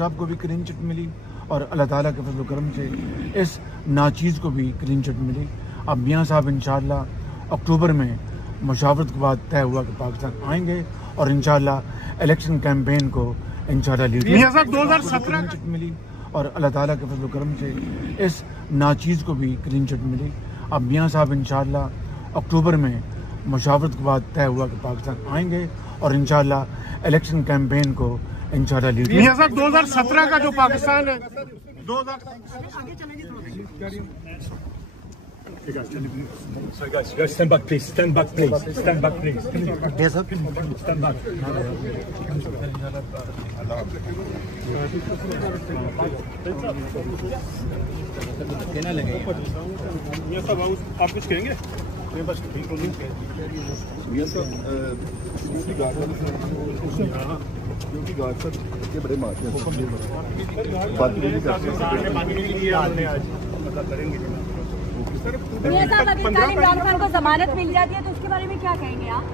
साहब को भी क्लीन चिट मिली और अल्लाह ताला के फजल करम से इस नाचीज़ को भी क्लीन चिट मिली। अब मियाँ साहब इंशाअल्लाह अक्टूबर में मुशावरत के बाद तय हुआ कि पाकिस्तान आएंगे और इंशाअल्लाह इलेक्शन कैंपेन को इंशाअल्लाह लीड मियाँ साहब 2017 चिट मिली और अल्लाह ताला के फजल करम से इस नाचीज़ को भी क्लीन चिट मिली। अब मियाँ साहब इंशाअल्लाह अक्टूबर में मुशावरत के बाद तय हुआ कि पाकिस्तान आएंगे और इंशाअल्लाह इलेक्शन कैंपेन को इंशाअल्लाह लीड। मियाँ साहब 2017 का जो पाकिस्तान है Stand back, please. Stand back, please. Stand back, please. Yes, sir. Stand back. कहना लगे ये सब आप कुछ कहेंगे? बस मियां साहब सिक्योरिटी गार्ड सर ये बड़े मारते हैं बात नहीं करते मियां साहब अगर इमरान खान को जमानत मिल जाती है तो उसके बारे में क्या कहेंगे आप?